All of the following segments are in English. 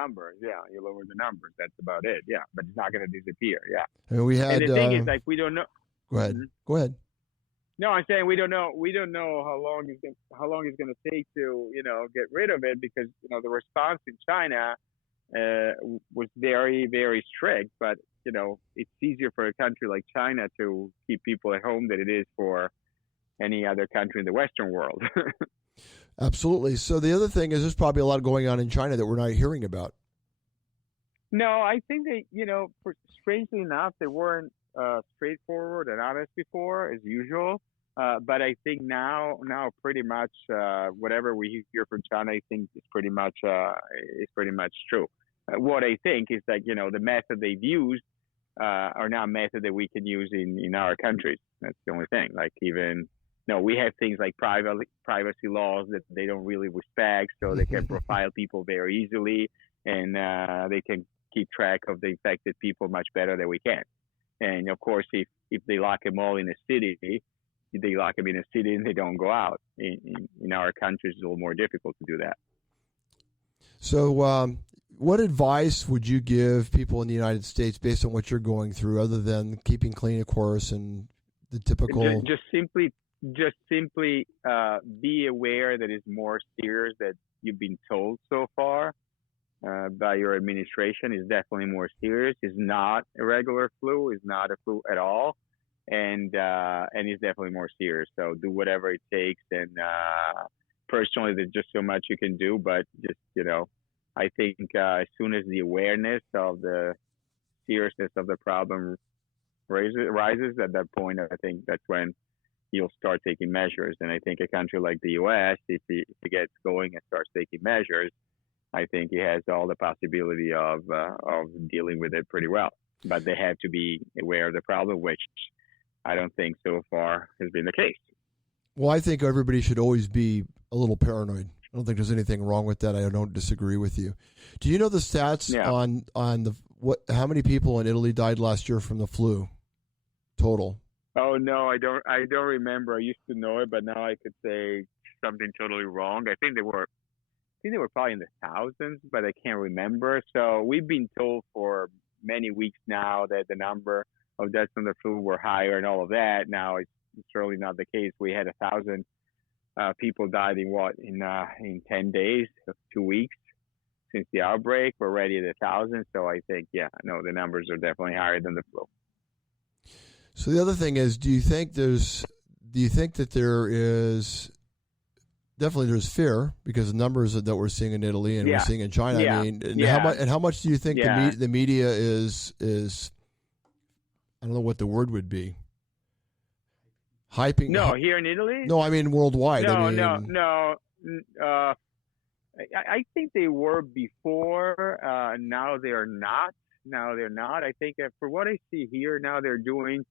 numbers. Yeah, you lower the numbers. That's about it. Yeah, but it's not going to disappear. Yeah, I mean, we and had. the thing is, like, we don't know. Go ahead. Mhm. Go ahead. No, I'm saying we don't know. We don't know how long it's going to take to get rid of it, because the response in China was very, very strict. But it's easier for a country like China to keep people at home than it is for any other country in the Western world. Absolutely. So the other thing is, there's probably a lot going on in China that we're not hearing about. No, I think they, strangely enough, they weren't straightforward and honest before, as usual. But I think now pretty much whatever we hear from China, I think is pretty much true. What I think is that the method they've used are now methods that we can use in our countries. That's the only thing. Like, even we have things like privacy laws that they don't really respect, so they can profile people very easily, and they can keep track of the infected people much better than we can. And of course, if they lock them all in a city, they lock them in a city and they don't go out. In our countries, it's a little more difficult to do that. So, what advice would you give people in the United States based on what you're going through, other than keeping clean, of course, and the typical? Just simply be aware that it's more serious than you've been told so far by your administration. Is definitely more serious. It's not a regular flu. It's not a flu at all. And it's definitely more serious. So do whatever it takes. And personally, there's just so much you can do. But just I think as soon as the awareness of the seriousness of the problem rises, at that point, I think that's when you'll start taking measures. And I think a country like the U.S., if it gets going and starts taking measures, I think it has all the possibility of dealing with it pretty well. But they have to be aware of the problem, which I don't think so far has been the case. Well, I think everybody should always be a little paranoid. I don't think there's anything wrong with that. I don't disagree with you. Do you know the stats on the how many people in Italy died last year from the flu total? Oh no, I don't remember. I used to know it, but now I could say something totally wrong. I think they were probably in the thousands, but I can't remember. So we've been told for many weeks now that the number of deaths from the flu were higher and all of that. Now it's certainly not the case. We had 1,000 people died in 10 days, 2 weeks since the outbreak. We're already at 1,000. So I think, the numbers are definitely higher than the flu. So the other thing is, do you think that there is definitely there's fear because the numbers that we're seeing in Italy and we're seeing in China. Yeah. I mean, how much do you think the media is I don't know what the word would be. Hyping? No, here in Italy? No, I mean worldwide. No. I think they were before. Now they're not. I think for what I see here now, they're doing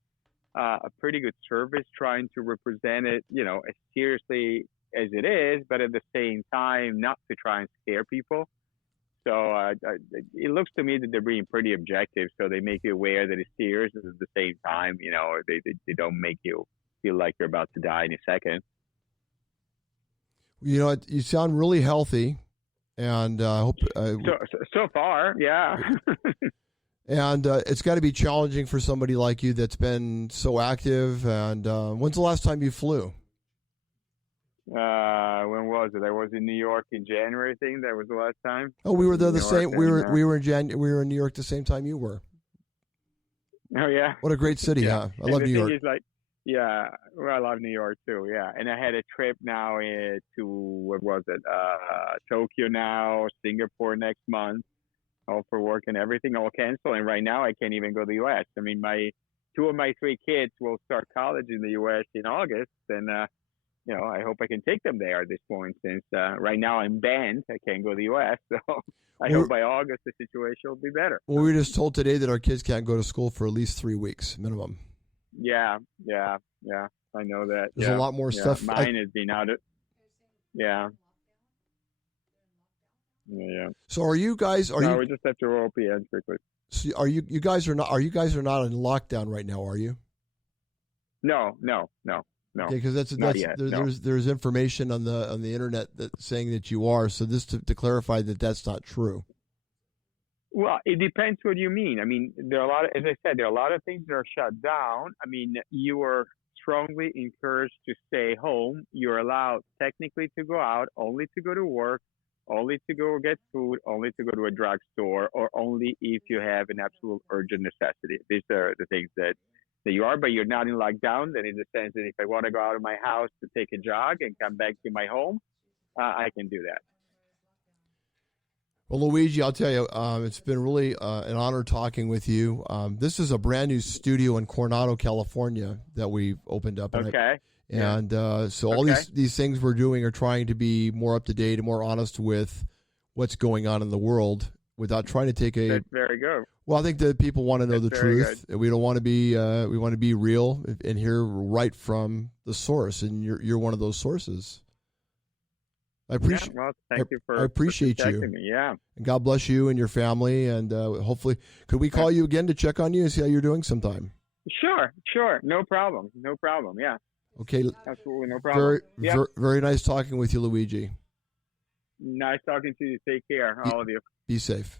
a pretty good service trying to represent it, as seriously as it is, but at the same time, not to try and scare people. So it looks to me that they're being pretty objective. So they make you aware that it's serious, and at the same time, they don't make you feel like you're about to die in a second. You sound really healthy, and I hope. So far, yeah. And it's got to be challenging for somebody like you that's been so active. And when's the last time you flew? When was it? I was in New York in January. I think that was the last time. Oh, we were there the same. We were in New York the same time you were. Oh yeah. What a great city, huh? I love New York. I love New York too. Yeah, and I had a trip now to what was it? Tokyo now, Singapore next month. All for work and everything, all canceled. And right now, I can't even go to the U.S. I mean, two of my three kids will start college in the U.S. in August, and I hope I can take them there at this point. Since right now I'm banned, I can't go to the U.S. So I hope by August the situation will be better. Well, we were just told today that our kids can't go to school for at least 3 weeks minimum. Yeah, I know that. There's a lot more stuff. Mine has been out of. Yeah. Yeah. So are you guys? We just have to roll PN quickly. So are you guys are not in lockdown right now? Are you? No. Okay, because there's information on the internet that saying that you are. So this to clarify that's not true. Well, it depends what you mean. I mean, there are a lot of, as I said, there are a lot of things that are shut down. I mean, you are strongly encouraged to stay home. You're allowed technically to go out, only to go to work, only to go get food, only to go to a drugstore, or only if you have an absolute urgent necessity. These are the things that you are, but you're not in lockdown. Then in the sense that if I want to go out of my house to take a jog and come back to my home, I can do that. Well, Luigi, I'll tell you, it's been really an honor talking with you. This is a brand new studio in Coronado, California that we've opened up. Okay. So all these things we're doing are trying to be more up to date and more honest with what's going on in the world without trying to take a. That's very good. Well, I think that people want to know the truth. Good. We don't want to be. We want to be real and hear right from the source, and you're one of those sources. I appreciate. Yeah, well, thank you for. I appreciate for you. Me. Yeah. And God bless you and your family. And hopefully, could we call you again to check on you and see how you're doing sometime? Sure. No problem. Yeah. Okay. Absolutely no problem. Very nice talking with you, Luigi. Nice talking to you. Take care, all of you. Be safe.